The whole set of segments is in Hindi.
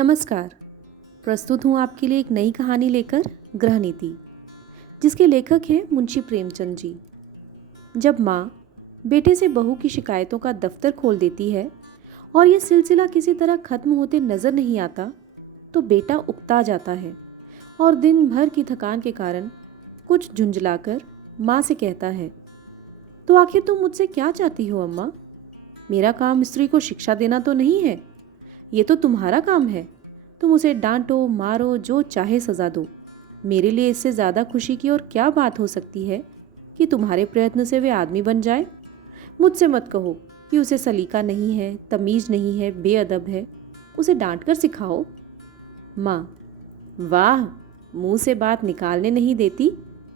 नमस्कार। प्रस्तुत हूँ आपके लिए एक नई कहानी लेकर, गृह नीति, जिसके लेखक हैं मुंशी प्रेमचंद जी। जब माँ बेटे से बहू की शिकायतों का दफ्तर खोल देती है और यह सिलसिला किसी तरह खत्म होते नजर नहीं आता, तो बेटा उकता जाता है और दिन भर की थकान के कारण कुछ झुंझलाकर माँ से कहता है, तो आखिर तुम मुझसे क्या चाहती हो अम्मा? मेरा काम स्त्री को शिक्षा देना तो नहीं है, ये तो तुम्हारा काम है। तुम उसे डांटो, मारो, जो चाहे सज़ा दो। मेरे लिए इससे ज़्यादा खुशी की और क्या बात हो सकती है कि तुम्हारे प्रयत्न से वे आदमी बन जाए। मुझसे मत कहो कि उसे सलीका नहीं है, तमीज़ नहीं है, बेअदब है। उसे डांट कर सिखाओ। माँ: वाह, मुंह से बात निकालने नहीं देती।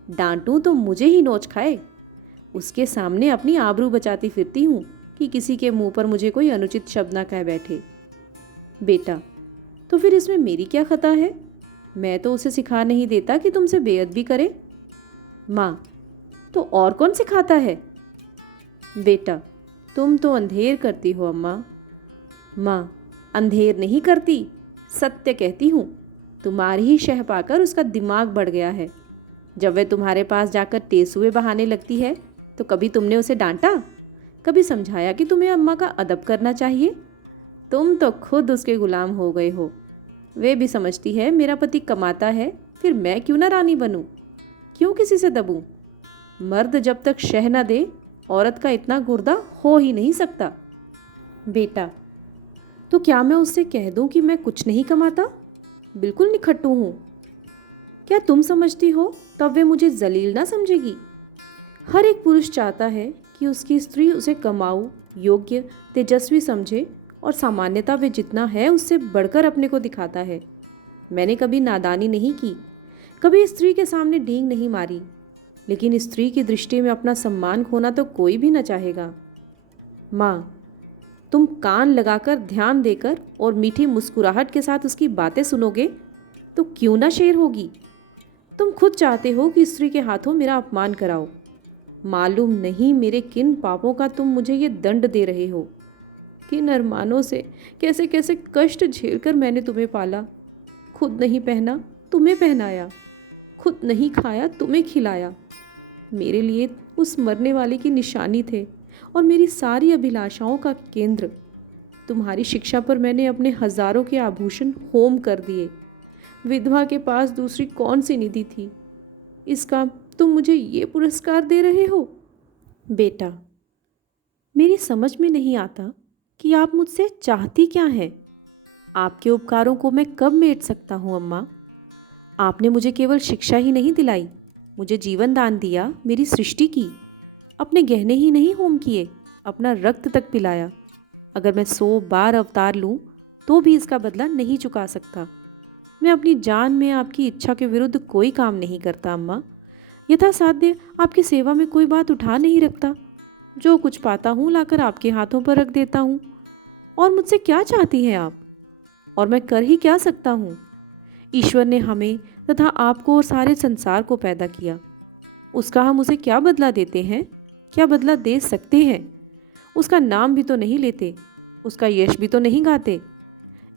डांटूं तो मुझे ही नोच खाए। उसके सामने अपनी आबरू बचाती फिरती हूँ कि किसी के मुंह पर मुझे कोई अनुचित शब्द ना कह बैठे। बेटा: तो फिर इसमें मेरी क्या खता है? मैं तो उसे सिखा नहीं देता कि तुमसे बेअदबी करे। माँ: तो और कौन सिखाता है? बेटा: तुम तो अंधेर करती हो अम्मा। माँ: अंधेर नहीं करती, सत्य कहती हूँ। तुम्हारी ही शह पाकर उसका दिमाग बढ़ गया है। जब वह तुम्हारे पास जाकर टेसुए बहाने लगती है तो कभी तुमने उसे डांटा? कभी समझाया कि तुम्हें अम्मा का अदब करना चाहिए? तुम तो खुद उसके गुलाम हो गए हो। वे भी समझती है मेरा पति कमाता है, फिर मैं क्यों ना रानी बनूं? क्यों किसी से दबूं? मर्द जब तक शह न दे, औरत का इतना गुर्दा हो ही नहीं सकता। बेटा: तो क्या मैं उससे कह दूं कि मैं कुछ नहीं कमाता, बिल्कुल निखट्टू हूं? क्या तुम समझती हो तब वे मुझे जलील ना समझेगी? हर एक पुरुष चाहता है कि उसकी स्त्री उसे कमाऊ, योग्य, तेजस्वी समझे और सामान्यता वे जितना है उससे बढ़कर अपने को दिखाता है। मैंने कभी नादानी नहीं की, कभी स्त्री के सामने डींग नहीं मारी, लेकिन स्त्री की दृष्टि में अपना सम्मान खोना तो कोई भी न चाहेगा। माँ: तुम कान लगाकर ध्यान देकर और मीठी मुस्कुराहट के साथ उसकी बातें सुनोगे तो क्यों ना शेर होगी। तुम खुद चाहते हो कि स्त्री के हाथों मेरा अपमान कराओ। मालूम नहीं मेरे किन पापों का तुम मुझे ये दंड दे रहे हो। किन अरमानों से कैसे कैसे कष्ट झेलकर मैंने तुम्हें पाला। खुद नहीं पहना, तुम्हें पहनाया। खुद नहीं खाया, तुम्हें खिलाया। मेरे लिए उस मरने वाले की निशानी थे और मेरी सारी अभिलाषाओं का केंद्र। तुम्हारी शिक्षा पर मैंने अपने हजारों के आभूषण होम कर दिए। विधवा के पास दूसरी कौन सी निधि थी? इसका तुम मुझे ये पुरस्कार दे रहे हो? बेटा: मेरी समझ में नहीं आता कि आप मुझसे चाहती क्या हैं? आपके उपकारों को मैं कब मेट सकता हूँ अम्मा? आपने मुझे केवल शिक्षा ही नहीं दिलाई, मुझे जीवन दान दिया, मेरी सृष्टि की। अपने गहने ही नहीं होम किए, अपना रक्त तक पिलाया। अगर मैं 100 बार अवतार लूँ तो भी इसका बदला नहीं चुका सकता। मैं अपनी जान में आपकी इच्छा के विरुद्ध कोई काम नहीं करता अम्मा। यथासाध्य आपकी सेवा में कोई बात उठा नहीं रखता। जो कुछ पाता हूँ लाकर आपके हाथों पर रख देता हूँ। और मुझसे क्या चाहती हैं आप? और मैं कर ही क्या सकता हूँ? ईश्वर ने हमें तथा आपको और सारे संसार को पैदा किया। उसका हम उसे क्या बदला देते हैं? क्या बदला दे सकते हैं? उसका नाम भी तो नहीं लेते, उसका यश भी तो नहीं गाते।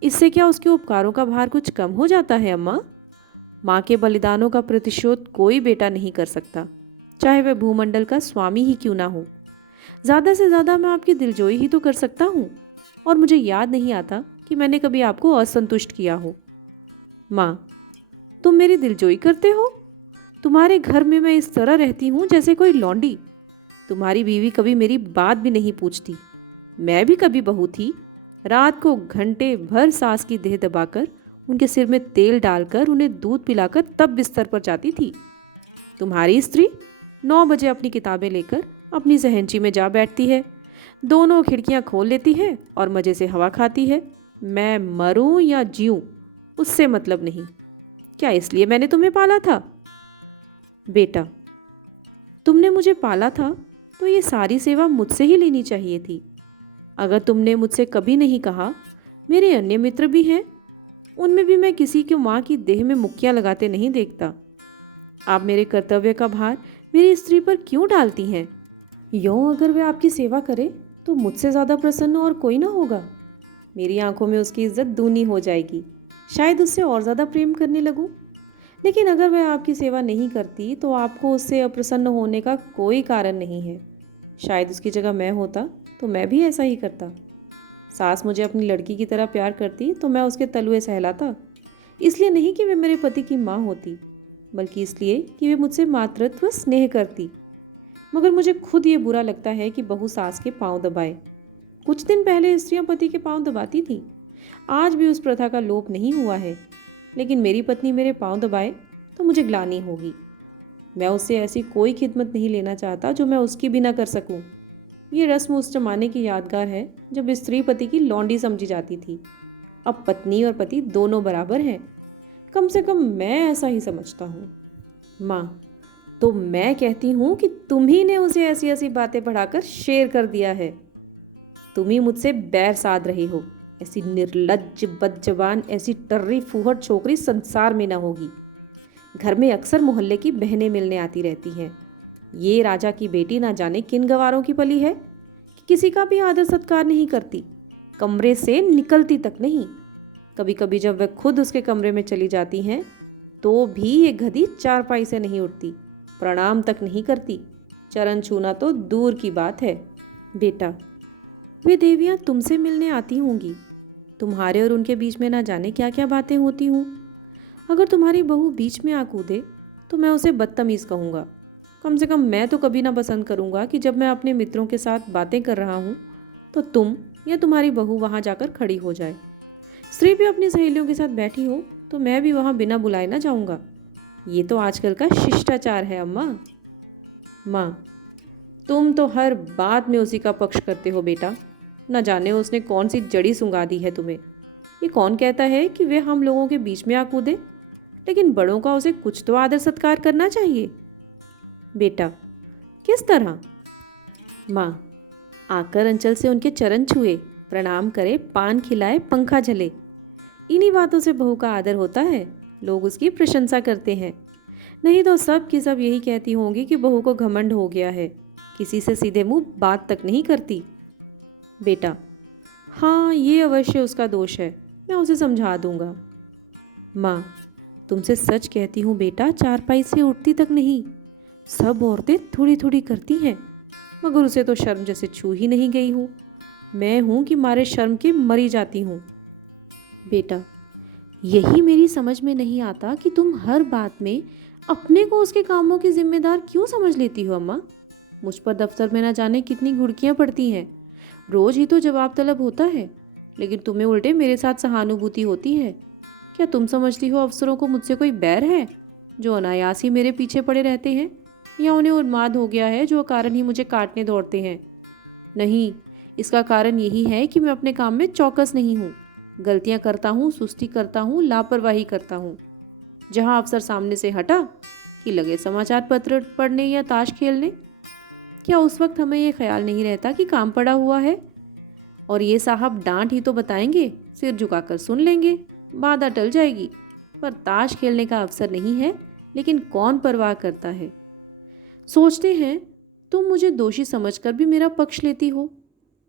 इससे क्या उसके उपकारों का भार कुछ कम हो जाता है अम्मा? माँ के बलिदानों का प्रतिशोध कोई बेटा नहीं कर सकता, चाहे वह भूमंडल का स्वामी ही क्यों ना हो। ज़्यादा से ज़्यादा मैं आपकी दिलजोई ही तो कर सकता हूँ, और मुझे याद नहीं आता कि मैंने कभी आपको असंतुष्ट किया हो। माँ: तुम मेरी दिलजोई करते हो? तुम्हारे घर में मैं इस तरह रहती हूँ जैसे कोई लौंडी। तुम्हारी बीवी कभी मेरी बात भी नहीं पूछती। मैं भी कभी बहू थी। रात को घंटे भर सास की देह दबाकर, उनके सिर में तेल डालकर, उन्हें दूध पिलाकर तब बिस्तर पर जाती थी। तुम्हारी स्त्री 9 बजे अपनी किताबें लेकर अपनी सहनची में जा बैठती है, दोनों खिड़कियां खोल लेती है और मज़े से हवा खाती है। मैं मरूं या जीऊं, उससे मतलब नहीं। क्या इसलिए मैंने तुम्हें पाला था? बेटा: तुमने मुझे पाला था तो ये सारी सेवा मुझसे ही लेनी चाहिए थी। अगर तुमने मुझसे कभी नहीं कहा, मेरे अन्य मित्र भी हैं, उनमें भी मैं किसी को माँ की देह में मुक्कियाँ लगाते नहीं देखता। आप मेरे कर्तव्य का भार मेरी स्त्री पर क्यों डालती हैं? यों अगर वह आपकी सेवा करे तो मुझसे ज़्यादा प्रसन्न और कोई ना होगा। मेरी आंखों में उसकी इज्जत दूनी हो जाएगी। शायद उससे और ज़्यादा प्रेम करने लगूं। लेकिन अगर वह आपकी सेवा नहीं करती तो आपको उससे अप्रसन्न होने का कोई कारण नहीं है। शायद उसकी जगह मैं होता तो मैं भी ऐसा ही करता। सास मुझे अपनी लड़की की तरह प्यार करती तो मैं उसके तलुए सहलाता। इसलिए नहीं कि वे मेरे पति की माँ होती, बल्कि इसलिए कि वे मुझसे मातृत्व स्नेह करती। मगर मुझे खुद ये बुरा लगता है कि बहू सास के पांव दबाए। कुछ दिन पहले स्त्रियां पति के पांव दबाती थीं। आज भी उस प्रथा का लोप नहीं हुआ है। लेकिन मेरी पत्नी मेरे पांव दबाए तो मुझे ग्लानि होगी। मैं उससे ऐसी कोई खिदमत नहीं लेना चाहता जो मैं उसकी भी ना कर सकूं। ये रस्म उस जमाने की यादगार है जब स्त्री पति की लौंडी समझी जाती थी। अब पत्नी और पति दोनों बराबर हैं। कम से कम मैं ऐसा ही समझता हूँ। माँ, तो मैं कहती हूँ कि तुम ही ने उसे ऐसी ऐसी बातें पढ़ाकर शेर कर दिया है। तुम ही मुझसे बैर साध रहे हो। ऐसी निर्लज्ज बदजबान, ऐसी टर्री फूहड़ छोकरी संसार में न होगी। घर में अक्सर मोहल्ले की बहनें मिलने आती रहती हैं। ये राजा की बेटी ना जाने किन गवारों की पली है कि किसी का भी आदर सत्कार नहीं करती, कमरे से निकलती तक नहीं। कभी कभी जब वह खुद उसके कमरे में चली जाती हैं तो भी ये गधी चारपाई से नहीं उठती, प्रणाम तक नहीं करती। चरण छूना तो दूर की बात है। बेटा, वे देवियाँ तुमसे मिलने आती होंगी। तुम्हारे और उनके बीच में ना जाने क्या क्या बातें होती हूँ। अगर तुम्हारी बहू बीच में आ कूदे तो मैं उसे बदतमीज़ कहूँगा। कम से कम मैं तो कभी ना पसंद करूँगा कि जब मैं अपने मित्रों के साथ बातें कर रहा हूँ तो तुम या तुम्हारी बहू वहाँ जाकर खड़ी हो जाए। स्त्री भी अपनी सहेलियों के साथ बैठी हो तो मैं भी वहाँ बिना बुलाए ना जाऊँगा। ये तो आजकल का शिष्टाचार है अम्मा। माँ, तुम तो हर बात में उसी का पक्ष करते हो बेटा। न जाने उसने कौन सी जड़ी सुंगा दी है तुम्हें। ये कौन कहता है कि वे हम लोगों के बीच में आ कूदे, लेकिन बड़ों का उसे कुछ तो आदर सत्कार करना चाहिए। बेटा, किस तरह? माँ, आकर अंचल से उनके चरण छुए, प्रणाम करे, पान खिलाए, पंखा झले। इन्हीं बातों से बहू का आदर होता है। लोग उसकी प्रशंसा करते हैं। नहीं तो सब की सब यही कहती होंगी कि बहू को घमंड हो गया है, किसी से सीधे मुंह बात तक नहीं करती। बेटा, हाँ, ये अवश्य उसका दोष है, मैं उसे समझा दूंगा। माँ, तुमसे सच कहती हूँ बेटा, चारपाई से उठती तक नहीं। सब औरतें थोड़ी थोड़ी करती हैं, मगर उसे तो शर्म जैसे छू ही नहीं गई हूँ। मैं हूँ कि मारे शर्म के मरी जाती हूँ। बेटा, यही मेरी समझ में नहीं आता कि तुम हर बात में अपने को उसके कामों की जिम्मेदार क्यों समझ लेती हो अम्मा। मुझ पर दफ्तर में ना जाने कितनी घुड़कियाँ पड़ती हैं। रोज़ ही तो जवाब तलब होता है, लेकिन तुम्हें उल्टे मेरे साथ सहानुभूति होती है। क्या तुम समझती हो अफसरों को मुझसे कोई बैर है जो अनायास ही मेरे पीछे पड़े रहते हैं, या उन्हें उन्माद हो गया है जो कारण ही मुझे काटने दौड़ते हैं? नहीं, इसका कारण यही है कि मैं अपने काम में चौकस नहीं हूँ। गलतियाँ करता हूँ, सुस्ती करता हूँ, लापरवाही करता हूँ। जहाँ अफसर सामने से हटा कि लगे समाचार पत्र पढ़ने या ताश खेलने, क्या उस वक्त हमें ये ख्याल नहीं रहता कि काम पड़ा हुआ है और ये साहब डांट ही तो बताएंगे, सिर झुकाकर सुन लेंगे, बाधा टल जाएगी। पर ताश खेलने का अवसर नहीं है, लेकिन कौन परवाह करता है। सोचते हैं तुम मुझे दोषी समझकर भी मेरा पक्ष लेती हो,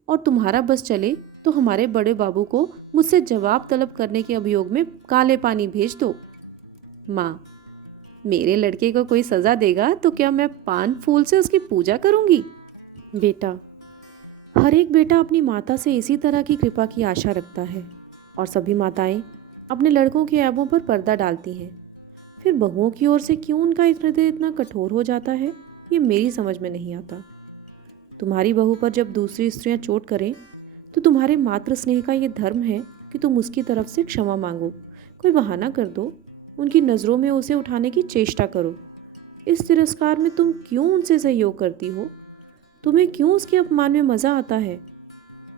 और तुम्हारा बस चले तो हमारे बड़े बाबू को मुझसे जवाब तलब करने के अभियोग में काले पानी भेज दो। माँ, मेरे लड़के को कोई सज़ा देगा तो क्या मैं पान फूल से उसकी पूजा करूँगी? बेटा, हर एक बेटा अपनी माता से इसी तरह की कृपा की आशा रखता है, और सभी माताएं अपने लड़कों के ऐबों पर पर्दा डालती हैं। फिर बहुओं की ओर से क्यों उनका हृदय इतना कठोर हो जाता है, ये मेरी समझ में नहीं आता। तुम्हारी बहू पर जब दूसरी स्त्रियां चोट करें तो तुम्हारे मातृ स्नेह का ये धर्म है कि तुम उसकी तरफ से क्षमा मांगो, कोई बहाना कर दो, उनकी नज़रों में उसे उठाने की चेष्टा करो। इस तिरस्कार में तुम क्यों उनसे सहयोग करती हो? तुम्हें क्यों उसके अपमान में मज़ा आता है?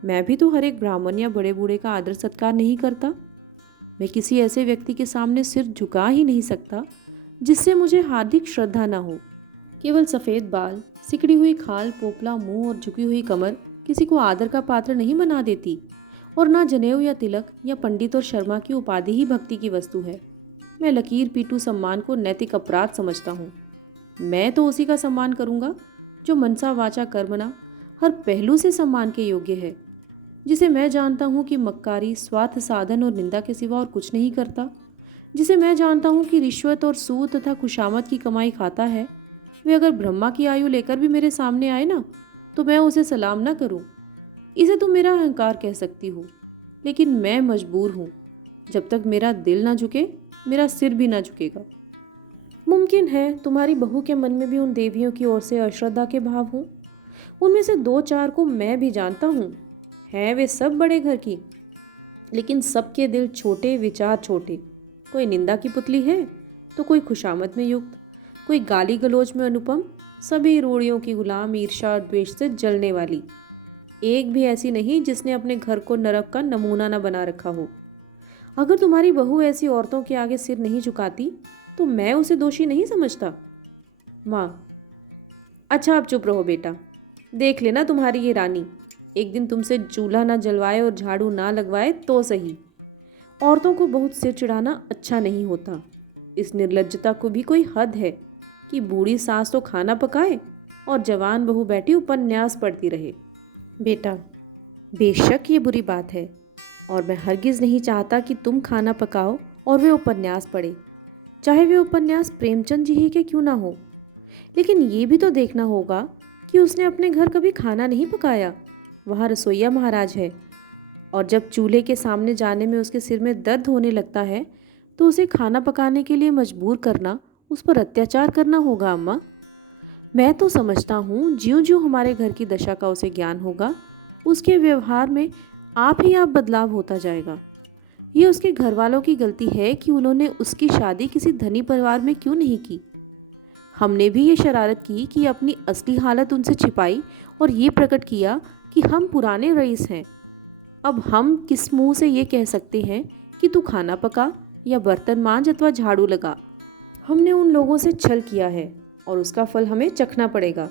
मैं भी तो हर एक ब्राह्मण या बड़े बूढ़े का आदर सत्कार नहीं करता। मैं किसी ऐसे व्यक्ति के सामने सिर झुका ही नहीं सकता जिससे मुझे हार्दिक श्रद्धा ना हो। केवल सफ़ेद बाल, सिकड़ी हुई खाल, पोपला मुंह और झुकी हुई कमर किसी को आदर का पात्र नहीं बना देती, और ना जनेऊ या तिलक या पंडित और शर्मा की उपाधि ही भक्ति की वस्तु है। मैं लकीर पीटू सम्मान को नैतिक अपराध समझता हूँ। मैं तो उसी का सम्मान करूँगा जो मनसा वाचा कर्मणा हर पहलू से सम्मान के योग्य है। जिसे मैं जानता हूँ कि मक्कारी, स्वार्थ साधन और निंदा के सिवा और कुछ नहीं करता, जिसे मैं जानता हूँ कि रिश्वत और सूद तथा खुशामद की कमाई खाता है, वे अगर ब्रह्मा की आयु लेकर भी मेरे सामने आए ना, तो मैं उसे सलाम ना करूँ। इसे तुम मेरा अहंकार कह सकती हो, लेकिन मैं मजबूर हूँ। जब तक मेरा दिल ना झुके, मेरा सिर भी ना झुकेगा। मुमकिन है तुम्हारी बहू के मन में भी उन देवियों की ओर से अश्रद्धा के भाव हों। उनमें से दो चार को मैं भी जानता हूँ। हैं वे सब बड़े घर की, लेकिन सबके दिल छोटे, विचार छोटे। कोई निंदा की पुतली है तो कोई खुशामद में युक्त, कोई गाली गलौज में अनुपम, सभी रूढ़ियों की गुलाम, ईर्ष्या और द्वेष से जलने वाली। एक भी ऐसी नहीं जिसने अपने घर को नरक का नमूना न बना रखा हो। अगर तुम्हारी बहू ऐसी औरतों के आगे सिर नहीं झुकाती तो मैं उसे दोषी नहीं समझता। माँ: अच्छा आप चुप रहो बेटा। देख लेना तुम्हारी ये रानी एक दिन तुमसे चूल्हा ना जलवाए और झाड़ू ना लगवाए तो सही। औरतों को बहुत सिर चिढ़ाना अच्छा नहीं होता। इस निर्लज्जता को भी कोई हद है कि बूढ़ी सास तो खाना पकाए और जवान बहू बैठी उपन्यास पढ़ती रहे। बेटा, बेशक ये बुरी बात है और मैं हरगिज़ नहीं चाहता कि तुम खाना पकाओ और वे उपन्यास पढ़े, चाहे वे उपन्यास प्रेमचंद जी ही के क्यों ना हो। लेकिन ये भी तो देखना होगा कि उसने अपने घर कभी खाना नहीं पकाया। वहाँ रसोईया महाराज है, और जब चूल्हे के सामने जाने में उसके सिर में दर्द होने लगता है तो उसे खाना पकाने के लिए मजबूर करना, उस पर अत्याचार करना होगा। अम्मा, मैं तो समझता हूँ ज्यों ज्यों हमारे घर की दशा का उसे ज्ञान होगा, उसके व्यवहार में आप ही आप बदलाव होता जाएगा। ये उसके घर वालों की गलती है कि उन्होंने उसकी शादी किसी धनी परिवार में क्यों नहीं की। हमने भी ये शरारत की कि अपनी असली हालत उनसे छिपाई और ये प्रकट किया कि हम पुराने रईस हैं। अब हम किस मुंह से ये कह सकते हैं कि तू खाना पका या बर्तन मांज अथवा झाड़ू लगा। हमने उन लोगों से छल किया है और उसका फल हमें चखना पड़ेगा।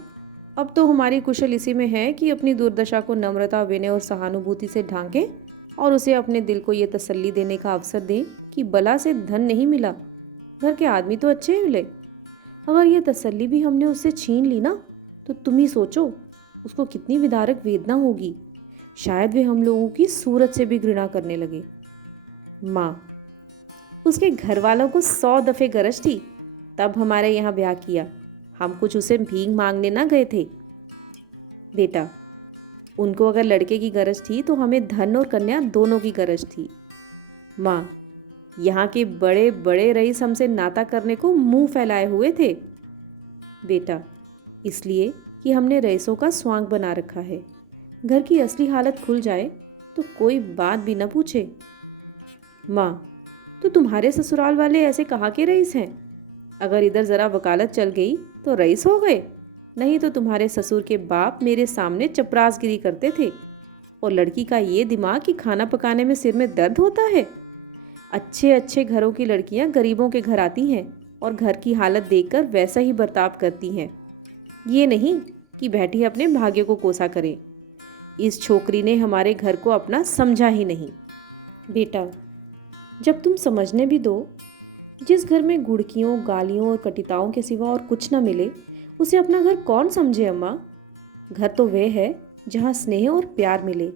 अब तो हमारी कुशल इसी में है कि अपनी दुर्दशा को नम्रता, विनय और सहानुभूति से ढांकें और उसे अपने दिल को ये तसल्ली देने का अवसर दें कि बला से धन नहीं मिला, घर के आदमी तो अच्छे मिले। अगर ये तसल्ली भी हमने उससे छीन ली ना, तो तुम ही सोचो उसको कितनी विदारक वेदना होगी। शायद वे हम लोगों की सूरत से भी घृणा करने लगे। माँ: उसके घर वालों को 100 दफ़े गरज थी, तब हमारे यहाँ ब्याह किया। हम कुछ उसे भीख मांगने ना गए थे। बेटा, उनको अगर लड़के की गरज थी तो हमें धन और कन्या दोनों की गरज थी। माँ: यहाँ के बड़े बड़े रईस हमसे नाता करने को मुंह फैलाए हुए थे। बेटा, इसलिए कि हमने रईसों का स्वांग बना रखा है। घर की असली हालत खुल जाए तो कोई बात भी न पूछे। माँ: तो तुम्हारे ससुराल वाले ऐसे कहाँ के रईस हैं? अगर इधर ज़रा वकालत चल गई तो रईस हो गए, नहीं तो तुम्हारे ससुर के बाप मेरे सामने चपरासगिरी करते थे। और लड़की का ये दिमाग कि खाना पकाने में सिर में दर्द होता है। अच्छे अच्छे घरों की लड़कियां गरीबों के घर आती हैं और घर की हालत देखकर वैसा ही बर्ताव करती हैं। ये नहीं कि बैठी अपने भाग्य को कोसा करे। इस छोकरी ने हमारे घर को अपना समझा ही नहीं। बेटा, जब तुम समझने भी दो, जिस घर में गुड़कियों, गालियों और कटिताओं के सिवा और कुछ न मिले, उसे अपना घर कौन समझे अम्मा? घर तो वह है जहाँ स्नेह और प्यार मिले।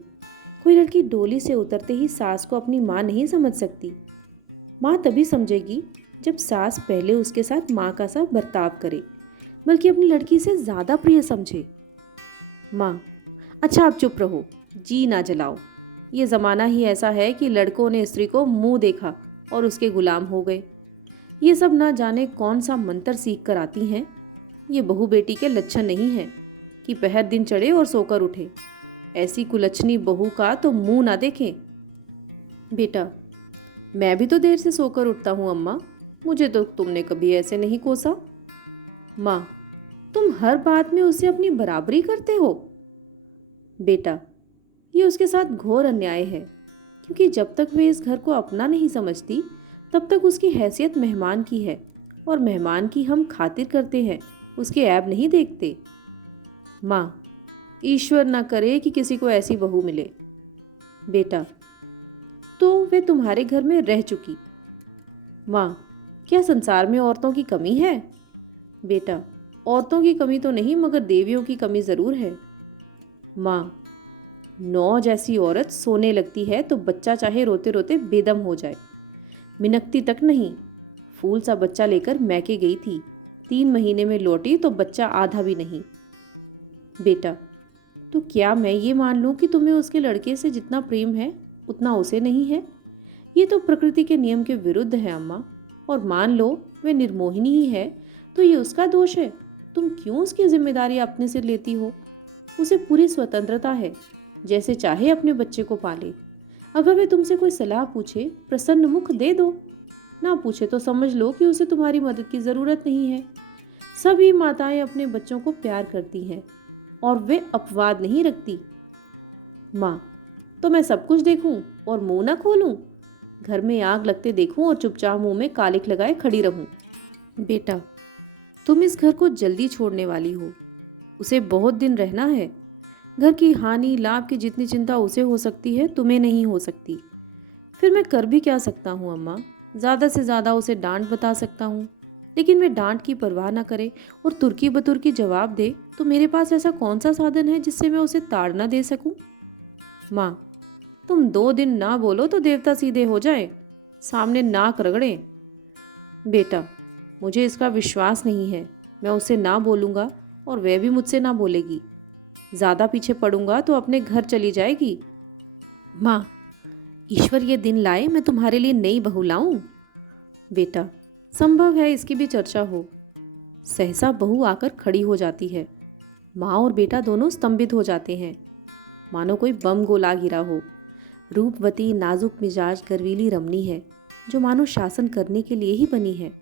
कोई लड़की डोली से उतरते ही सास को अपनी माँ नहीं समझ सकती। माँ तभी समझेगी जब सास पहले उसके साथ माँ का सा बर्ताव करे, बल्कि अपनी लड़की से ज़्यादा प्रिय समझे। माँ: अच्छा आप चुप रहो, जी ना जलाओ। ये ज़माना ही ऐसा है कि लड़कों ने स्त्री को मुंह देखा और उसके गुलाम हो गए। ये सब ना जाने कौन सा मंत्र सीख कर आती हैं। ये बहू बेटी के लक्षण नहीं है कि पहर दिन चढ़े और सोकर उठे। ऐसी कुलच्छनी बहू का तो मुंह ना देखें। बेटा, मैं भी तो देर से सोकर उठता हूँ अम्मा, मुझे तो तुमने कभी ऐसे नहीं कोसा। माँ: तुम हर बात में उससे अपनी बराबरी करते हो। बेटा, ये उसके साथ घोर अन्याय है, क्योंकि जब तक वे इस घर को अपना नहीं समझती तब तक उसकी हैसियत मेहमान की है, और मेहमान की हम खातिर करते हैं, उसके ऐब नहीं देखते। माँ: ईश्वर ना करे कि किसी को ऐसी बहू मिले। बेटा, तो वे तुम्हारे घर में रह चुकी। माँ: क्या संसार में औरतों की कमी है? बेटा, औरतों की कमी तो नहीं, मगर देवियों की कमी ज़रूर है। माँ: नौ जैसी औरत सोने लगती है तो बच्चा चाहे रोते रोते बेदम हो जाए, मिनकती तक नहीं। फूल सा बच्चा लेकर मैके गई थी, 3 महीने में लौटी तो बच्चा आधा भी नहीं। बेटा, तो क्या मैं ये मान लूँ कि तुम्हें उसके लड़के से जितना प्रेम है उतना उसे नहीं है? ये तो प्रकृति के नियम के विरुद्ध है अम्मा। और मान लो वह निर्मोहिनी ही है तो ये उसका दोष है। तुम क्यों उसकी जिम्मेदारी अपने से लेती हो? उसे पूरी स्वतंत्रता है, जैसे चाहे अपने बच्चे को पाले। अगर वे तुमसे कोई सलाह पूछे, प्रसन्न मुख दे दो। ना पूछे तो समझ लो कि उसे तुम्हारी मदद की ज़रूरत नहीं है। सभी माताएं अपने बच्चों को प्यार करती हैं और वे अपवाद नहीं रखती। माँ, तो मैं सब कुछ देखूं और मुंह ना खोलूं? घर में आग लगते देखूं और चुपचाप मुंह में कालिख लगाए खड़ी रहूं? बेटा, तुम इस घर को जल्दी छोड़ने वाली हो। उसे बहुत दिन रहना है। घर की हानि लाभ की जितनी चिंता उसे हो सकती है, तुम्हें नहीं हो सकती। फिर मैं कर भी क्या सकता हूँ अम्मा? ज़्यादा से ज़्यादा उसे डांट बता सकता हूँ, लेकिन वे डांट की परवाह ना करे और तुर्की बतुर्की जवाब दे तो मेरे पास ऐसा कौन सा साधन है जिससे मैं उसे ताड़ना दे सकूं? माँ, तुम 2 दिन ना बोलो तो देवता सीधे हो जाए, सामने नाक रगड़े। बेटा, मुझे इसका विश्वास नहीं है। मैं उससे ना बोलूँगा और वह भी मुझसे ना बोलेगी। ज़्यादा पीछे पड़ूंगा तो अपने घर चली जाएगी। माँ, ईश्वर ये दिन लाए मैं तुम्हारे लिए नई बहू लाऊं? बेटा, संभव है इसकी भी चर्चा हो। सहसा बहू आकर खड़ी हो जाती है। माँ और बेटा दोनों स्तंभित हो जाते हैं, मानो कोई बम गोला गिरा हो। रूपवती नाजुक मिजाज गर्वीली रमणी है, जो मानो शासन करने के लिए ही बनी है।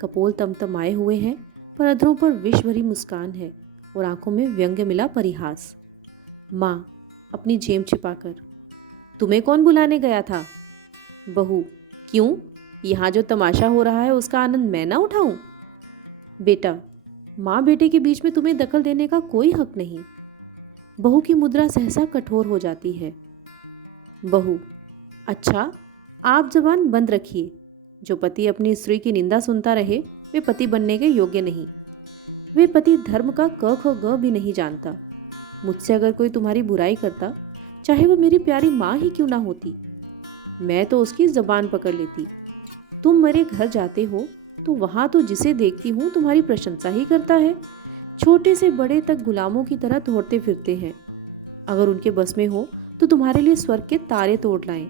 कपोल तमतमाए हुए हैं, पर अधरों पर विष भरी मुस्कान है और आंखों में व्यंग्य मिला परिहास। माँ, अपनी जेब छिपाकर, तुम्हें कौन बुलाने गया था? बहू, क्यों? यहाँ जो तमाशा हो रहा है उसका आनंद मैं ना उठाऊं? बेटा, माँ बेटे के बीच में तुम्हें दखल देने का कोई हक नहीं। बहू की मुद्रा सहसा कठोर हो जाती है। बहू, अच्छा, आप जबान बंद रखिए। जो पति अपनी स्त्री की निंदा सुनता रहे वे पति बनने के योग्य नहीं। वे पति धर्म का क ख ग भी नहीं जानता। मुझसे अगर कोई तुम्हारी बुराई करता, चाहे वो मेरी प्यारी माँ ही क्यों ना होती, मैं तो उसकी जबान पकड़ लेती। तुम मेरे घर जाते हो तो वहाँ तो जिसे देखती हूँ तुम्हारी प्रशंसा ही करता है। छोटे से बड़े तक गुलामों की तरह दौड़ते फिरते हैं। अगर उनके बस में हो तो तुम्हारे लिए स्वर्ग के तारे तोड़ लाएं।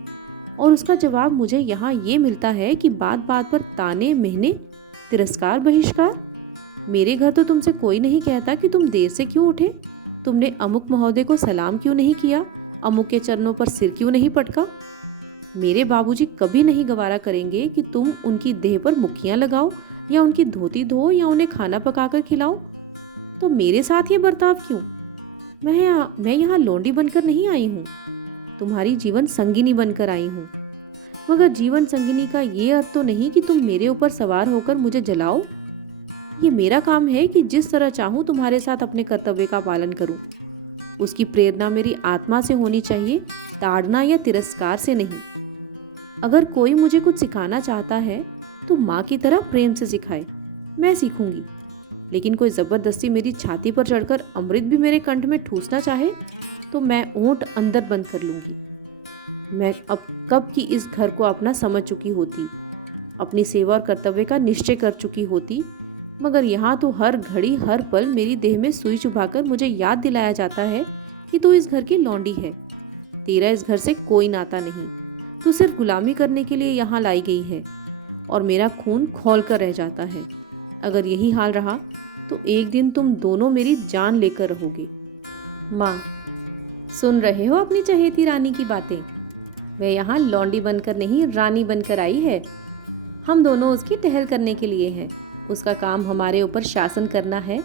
और उसका जवाब मुझे यहाँ ये मिलता है कि बात बात पर ताने महने, तिरस्कार बहिष्कार। मेरे घर तो तुमसे कोई नहीं कहता कि तुम देर से क्यों उठे, तुमने अमुक महोदय को सलाम क्यों नहीं किया, अमुक के चरणों पर सिर क्यों नहीं पटका। मेरे बाबूजी कभी नहीं गवारा करेंगे कि तुम उनकी देह पर मुक्कियाँ लगाओ या उनकी धोती धो या उन्हें खाना पकाकर खिलाओ। तो मेरे साथ ये बर्ताव क्यों? मैं यहाँ लौंडी बनकर नहीं आई हूँ, तुम्हारी जीवन संगिनी बनकर आई हूँ। मगर जीवन संगिनी का ये अर्थ तो नहीं कि तुम मेरे ऊपर सवार होकर मुझे जलाओ। ये मेरा काम है कि जिस तरह चाहूँ तुम्हारे साथ अपने कर्तव्य का पालन करूँ। उसकी प्रेरणा मेरी आत्मा से होनी चाहिए, ताड़ना या तिरस्कार से नहीं। अगर कोई मुझे कुछ सिखाना चाहता है तो माँ की तरह प्रेम से सिखाए, मैं सीखूंगी। लेकिन कोई ज़बरदस्ती मेरी छाती पर चढ़कर अमृत भी मेरे कंठ में ठूसना चाहे तो मैं ओंठ अंदर बंद कर लूँगी। मैं अब कब की इस घर को अपना समझ चुकी होती, अपनी सेवा और कर्तव्य का निश्चय कर चुकी होती, मगर यहाँ तो हर घड़ी हर पल मेरी देह में सुई चुभाकर मुझे याद दिलाया जाता है कि तू इस घर की लौंडी है। तेरा इस घर से कोई नाता नहीं, तू सिर्फ गुलामी करने के लिए यहाँ लाई गई है। और मेरा खून खौल कर रह जाता है। अगर यही हाल रहा तो एक दिन तुम दोनों मेरी जान लेकर रहोगे। माँ, सुन रहे हो अपनी चहेती रानी की बातें? वह यहाँ लौंडी बनकर नहीं रानी बनकर आई है। हम दोनों उसकी टहल करने के लिए हैं। उसका काम हमारे ऊपर शासन करना है।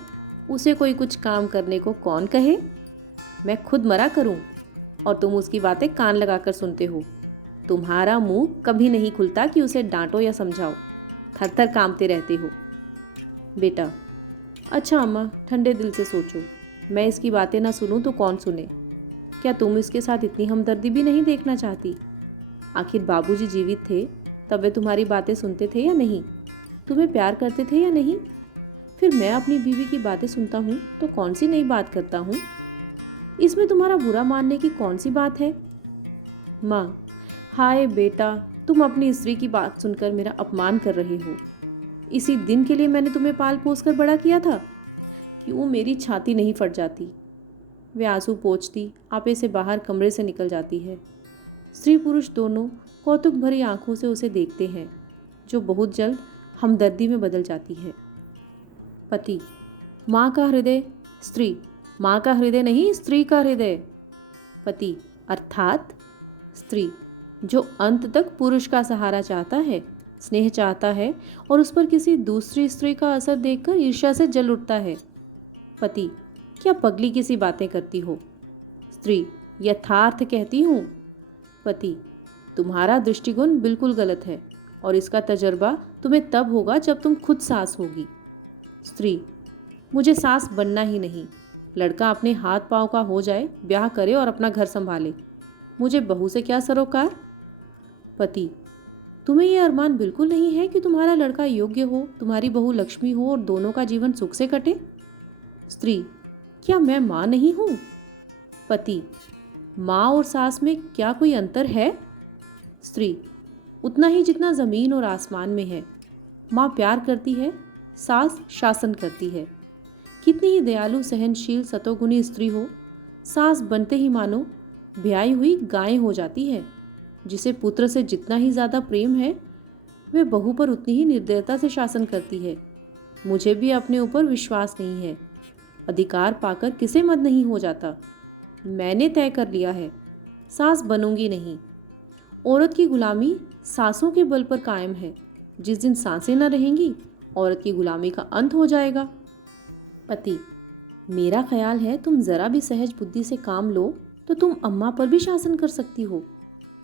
उसे कोई कुछ काम करने को कौन कहे? मैं खुद मरा करूं और तुम उसकी बातें कान लगाकर सुनते हो। तुम्हारा मुंह कभी नहीं खुलता कि उसे डांटो या समझाओ, थर थर कांपते रहते हो। बेटा, अच्छा अम्मा, ठंडे दिल से सोचो। मैं इसकी बातें ना सुनूं तो कौन सुने? क्या तुम इसके साथ इतनी हमदर्दी भी नहीं देखना चाहती? आखिर बाबूजी जीवित थे तब वे तुम्हारी बातें सुनते थे या नहीं? तुम्हें प्यार करते थे या नहीं? फिर मैं अपनी बीवी की बातें सुनता हूँ तो कौन सी नई बात करता हूँ? इसमें तुम्हारा बुरा मानने की कौन सी बात है? माँ, हाय बेटा, तुम अपनी स्त्री की बात सुनकर मेरा अपमान कर रहे हो। इसी दिन के लिए मैंने तुम्हें पाल पोस कर बड़ा किया था। क्यों मेरी छाती नहीं फट जाती? वे आंसू पोंछती आपे से बाहर कमरे से निकल जाती है। स्त्री पुरुष दोनों कौतुक भरी आंखों से उसे देखते हैं, जो बहुत जल्द हमदर्दी में बदल जाती है। पति, माँ का हृदय, स्त्री, माँ का हृदय नहीं, स्त्री का हृदय। पति, अर्थात स्त्री, जो अंत तक पुरुष का सहारा चाहता है, स्नेह चाहता है और उस पर किसी दूसरी स्त्री का असर देखकर ईर्ष्या से जल उठता है। पति, क्या पगली किसी बातें करती हो? स्त्री, यथार्थ कहती हूँ। पति, तुम्हारा दृष्टिकोण बिल्कुल गलत है और इसका तजर्बा तुम्हें तब होगा जब तुम खुद सास होगी। स्त्री, मुझे सास बनना ही नहीं। लड़का अपने हाथ पांव का हो जाए, ब्याह करे और अपना घर संभाले। मुझे बहू से क्या सरोकार? पति, तुम्हें यह अरमान बिल्कुल नहीं है कि तुम्हारा लड़का योग्य हो, तुम्हारी बहू लक्ष्मी हो और दोनों का जीवन सुख से कटे? स्त्री, क्या मैं माँ नहीं हूँ? पति, माँ और सास में क्या कोई अंतर है? स्त्री, उतना ही जितना ज़मीन और आसमान में है। माँ प्यार करती है, सास शासन करती है। कितनी ही दयालु सहनशील सतोगुनी स्त्री हो, सास बनते ही मानो ब्याई हुई गाय हो जाती है। जिसे पुत्र से जितना ही ज़्यादा प्रेम है, वे बहू पर उतनी ही निर्दयता से शासन करती है। मुझे भी अपने ऊपर विश्वास नहीं है। अधिकार पाकर किसे मद नहीं हो जाता। मैंने तय कर लिया है, सास बनूंगी नहीं। औरत की गुलामी सासों के बल पर कायम है। जिस दिन सांसें न रहेंगी, औरत की गुलामी का अंत हो जाएगा। पति, मेरा ख्याल है तुम ज़रा भी सहज बुद्धि से काम लो तो तुम अम्मा पर भी शासन कर सकती हो।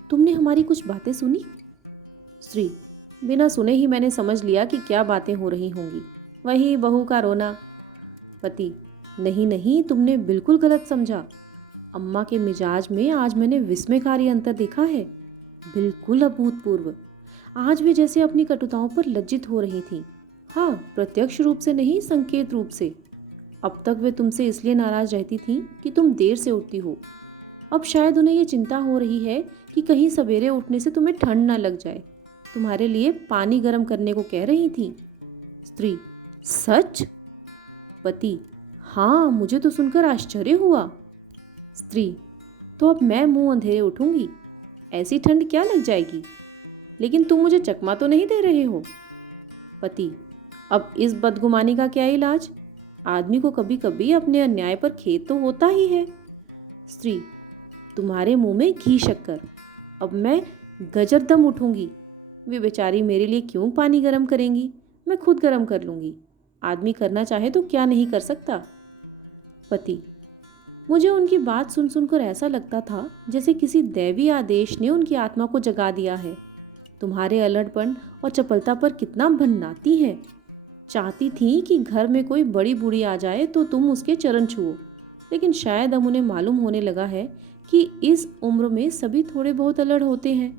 तुमने हमारी कुछ बातें सुनी? स्त्री, बिना सुने ही मैंने समझ लिया कि क्या बातें हो रही होंगी। वही बहू का रोना। पति, नहीं नहीं, तुमने बिल्कुल गलत समझा। अम्मा के मिजाज में आज मैंने विस्मयकारी अंतर देखा है। बिल्कुल अभूतपूर्व। आज भी जैसे अपनी कटुताओं पर लज्जित हो रही थी। हाँ, प्रत्यक्ष रूप से नहीं, संकेत रूप से। अब तक वे तुमसे इसलिए नाराज रहती थीं कि तुम देर से उठती हो। अब शायद उन्हें ये चिंता हो रही है कि कहीं सवेरे उठने से तुम्हें ठंड न लग जाए। तुम्हारे लिए पानी गर्म करने को कह रही थी। स्त्री, सच? पति, हाँ, मुझे तो सुनकर आश्चर्य हुआ। स्त्री, तो अब मैं मुंह अंधेरे उठूंगी? ऐसी ठंड क्या लग जाएगी? लेकिन तुम मुझे चकमा तो नहीं दे रहे हो? पति, अब इस बदगुमानी का क्या इलाज? आदमी को कभी कभी अपने अन्याय पर खेद तो होता ही है। स्त्री, तुम्हारे मुंह में घी शक्कर। अब मैं गजरदम उठूंगी। वे बेचारी मेरे लिए क्यों पानी गर्म करेंगी? मैं खुद गर्म कर लूंगी। आदमी करना चाहे तो क्या नहीं कर सकता। पति, मुझे उनकी बात सुन सुनकर ऐसा लगता था जैसे किसी दैवी आदेश ने उनकी आत्मा को जगा दिया है। तुम्हारे अलड़पन और चपलता पर कितना भन्नाती हैं। चाहती थी कि घर में कोई बड़ी बूढ़ी आ जाए तो तुम उसके चरण छुओ, लेकिन शायद अब उन्हें मालूम होने लगा है कि इस उम्र में सभी थोड़े बहुत अलड़ होते हैं।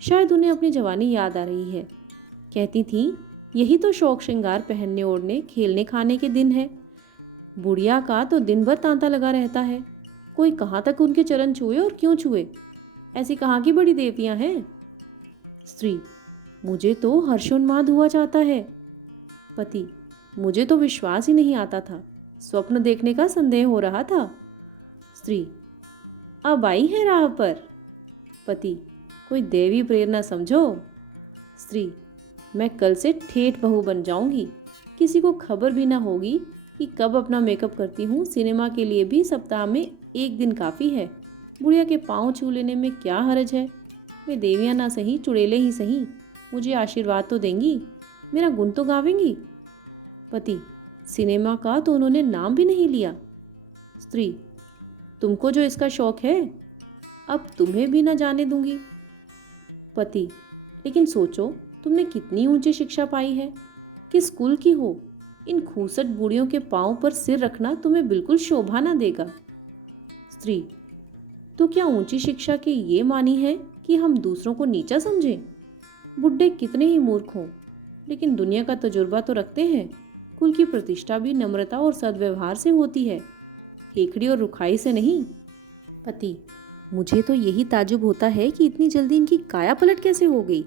शायद उन्हें अपनी जवानी याद आ रही है। कहती थी, यही तो शौक श्रृंगार, पहनने ओढ़ने, खेलने खाने के दिन है। बुढ़िया का तो दिन भर तांता लगा रहता है। कोई कहाँ तक उनके चरण छुए और क्यों छुए? ऐसी कहाँ की बड़ी देवियाँ हैं? स्त्री, मुझे तो हर्षोन्माद हुआ चाहता है। पति, मुझे तो विश्वास ही नहीं आता था। स्वप्न देखने का संदेह हो रहा था। स्त्री, अब आई है राह पर। पति, कोई देवी प्रेरणा समझो। स्त्री, मैं कल से ठेठ बहू बन जाऊंगी। किसी को खबर भी ना होगी कि कब अपना मेकअप करती हूँ। सिनेमा के लिए भी सप्ताह में एक दिन काफ़ी है। बुढ़िया के पाँव छू लेने में क्या हर्ज है? वे देवियाँ ना सही, चुड़ैले ही सही, मुझे आशीर्वाद तो देंगी, मेरा गुण तो गावेंगी। पति, सिनेमा का तो उन्होंने नाम भी नहीं लिया। स्त्री, तुमको जो इसका शौक है, अब तुम्हें भी ना जाने दूंगी। पति, लेकिन सोचो, तुमने कितनी ऊंची शिक्षा पाई है, किस कुल की हो। इन खूसट बूढ़ियों के पांव पर सिर रखना तुम्हें बिल्कुल शोभा ना देगा। स्त्री, तो क्या ऊंची शिक्षा की ये मानी है कि हम दूसरों को नीचा समझें? बुड्ढे कितने ही मूर्ख हों, लेकिन दुनिया का तजुर्बा तो रखते हैं। कुल की प्रतिष्ठा भी नम्रता और सद्व्यवहार से होती है। हेकड़ी और रुखाई से नहीं। पति, मुझे तो यही ताजुब होता है कि इतनी जल्दी इनकी काया पलट कैसे हो गई।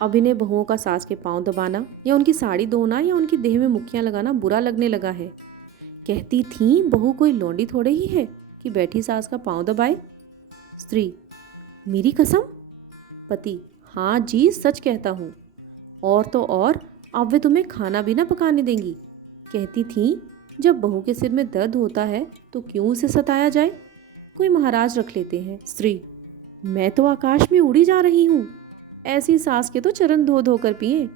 अब इन्हें बहुओं का सास के पांव दबाना या उनकी साड़ी धोना या उनकी देह में मुक्कियां लगाना बुरा लगने लगा है। कहती थी बहू कोई लौंडी थोड़े ही है कि बैठी सास का पांव दबाए। स्त्री, मेरी कसम। पति, हाँ जी, सच कहता हूँ। और तो और अब वे तुम्हें खाना भी ना पकाने देंगी। कहती थी जब बहू के सिर में दर्द होता है तो क्यों उसे सताया जाए, कोई महाराज रख लेते हैं। स्त्री, मैं तो आकाश में उड़ी जा रही हूँ। ऐसी सास के तो चरण धो धो कर पिए,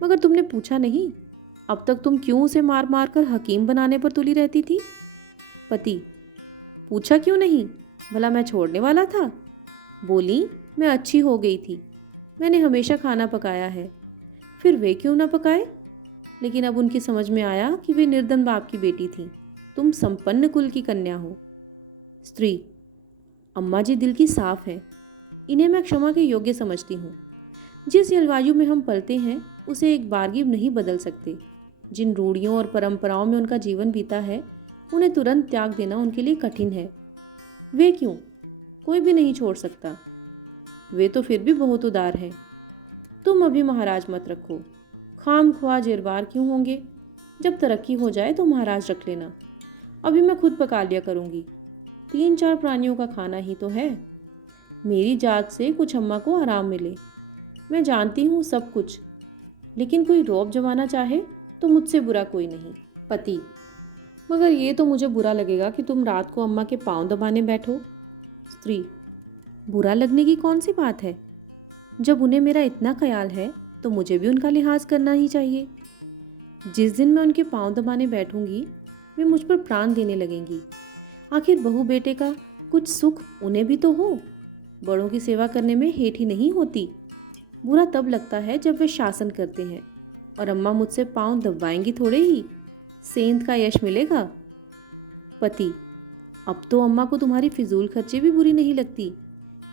मगर तुमने पूछा नहीं। अब तक तुम क्यों उसे मार मार कर हकीम बनाने पर तुली रहती थी। पति, पूछा क्यों नहीं, भला मैं छोड़ने वाला था। बोली मैं अच्छी हो गई थी, मैंने हमेशा खाना पकाया है। फिर वे क्यों ना पकाए। लेकिन अब उनकी समझ में आया कि वे निर्धन बाप की बेटी थी, तुम संपन्न कुल की कन्या हो। स्त्री, अम्मा जी दिल की साफ है, इन्हें मैं क्षमा के योग्य समझती हूँ। जिस जलवायु में हम पलते हैं उसे एक बारगी नहीं बदल सकते। जिन रूढ़ियों और परंपराओं में उनका जीवन बीता है उन्हें तुरंत त्याग देना उनके लिए कठिन है। वे क्यों, कोई भी नहीं छोड़ सकता। वे तो फिर भी बहुत उदार हैं। तुम अभी महाराज मत रखो, खाम ख्वाह जेरबार क्यों होंगे। जब तरक्की हो जाए तो महाराज रख लेना। अभी मैं खुद पका लिया करूँगी, 3-4 प्राणियों का खाना ही तो है। मेरी जात से कुछ अम्मा को आराम मिले। मैं जानती हूँ सब कुछ, लेकिन कोई रौब जमाना चाहे तो मुझसे बुरा कोई नहीं। पति, मगर ये तो मुझे बुरा लगेगा कि तुम रात को अम्मा के पांव दबाने बैठो। स्त्री, बुरा लगने की कौन सी बात है। जब उन्हें मेरा इतना ख्याल है तो मुझे भी उनका लिहाज करना ही चाहिए। जिस दिन मैं उनके पांव दबाने बैठूंगी वे मुझ पर प्राण देने लगेंगी। आखिर बहू बेटे का कुछ सुख उन्हें भी तो हो। बड़ों की सेवा करने में हेठ ही नहीं होती। बुरा तब लगता है जब वे शासन करते हैं और अम्मा मुझसे पांव दबाएंगी थोड़े ही, सेंध का यश मिलेगा। पति, अब तो अम्मा को तुम्हारी फिजूल खर्चे भी बुरी नहीं लगती।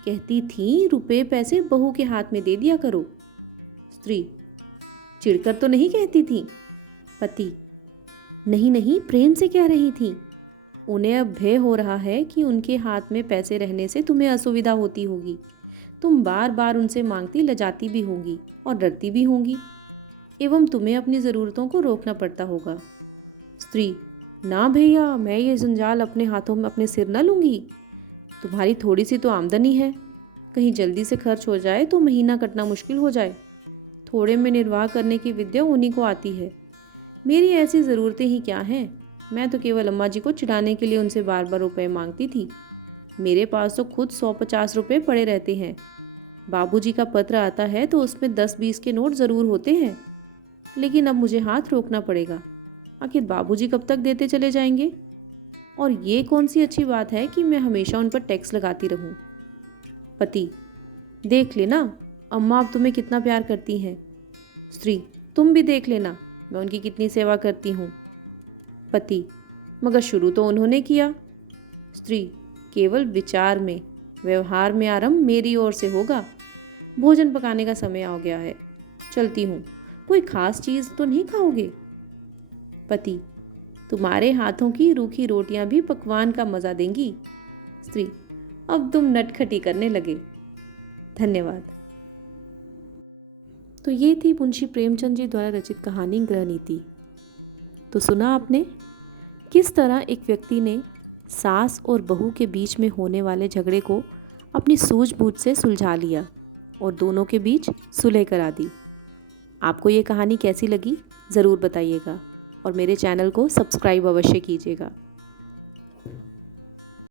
कहती थी रुपए पैसे बहू के हाथ में दे दिया करो। स्त्री, चिढ़कर तो नहीं कहती थी। पति, नहीं नहीं, प्रेम से कह रही थी। उन्हें अब भय हो रहा है कि उनके हाथ में पैसे रहने से तुम्हें असुविधा होती होगी। तुम बार बार उनसे मांगती लजाती भी होंगी और डरती भी होंगी, एवं तुम्हें अपनी ज़रूरतों को रोकना पड़ता होगा। स्त्री, ना भैया, मैं ये जंजाल अपने हाथों में अपने सिर न लूँगी। तुम्हारी थोड़ी सी तो आमदनी है, कहीं जल्दी से खर्च हो जाए तो महीना कटना मुश्किल हो जाए। थोड़े में निर्वाह करने की विद्या उन्हीं को आती है। मेरी ऐसी ज़रूरतें ही क्या हैं। मैं तो केवल अम्मा जी को चिढ़ाने के लिए उनसे बार बार रुपए मांगती थी। मेरे पास तो खुद 100-50 रुपये पड़े रहते हैं। बाबूजी का पत्र आता है तो उसमें 10-20 के नोट ज़रूर होते हैं। लेकिन अब मुझे हाथ रोकना पड़ेगा। आखिर बाबूजी कब तक देते चले जाएंगे। और ये कौन सी अच्छी बात है कि मैं हमेशा उन पर टैक्स लगाती रहूं। पति, देख लेना अम्मा अब तुम्हें कितना प्यार करती हैं। स्त्री, तुम भी देख लेना मैं उनकी कितनी सेवा करती हूँ। पति, मगर शुरू तो उन्होंने किया। स्त्री, केवल विचार में, व्यवहार में आरंभ मेरी ओर से होगा। भोजन पकाने का समय आ गया है, चलती हूँ। कोई खास चीज़ तो नहीं खाओगे। पति, तुम्हारे हाथों की रूखी रोटियां भी पकवान का मज़ा देंगी। स्त्री, अब तुम नटखटी करने लगे। धन्यवाद। तो ये थी मुंशी प्रेमचंद जी द्वारा रचित कहानी गृहनीति। तो सुना आपने किस तरह एक व्यक्ति ने सास और बहू के बीच में होने वाले झगड़े को अपनी सूझबूझ से सुलझा लिया और दोनों के बीच सुलह करा दी। आपको ये कहानी कैसी लगी ज़रूर बताइएगा और मेरे चैनल को सब्सक्राइब अवश्य कीजिएगा।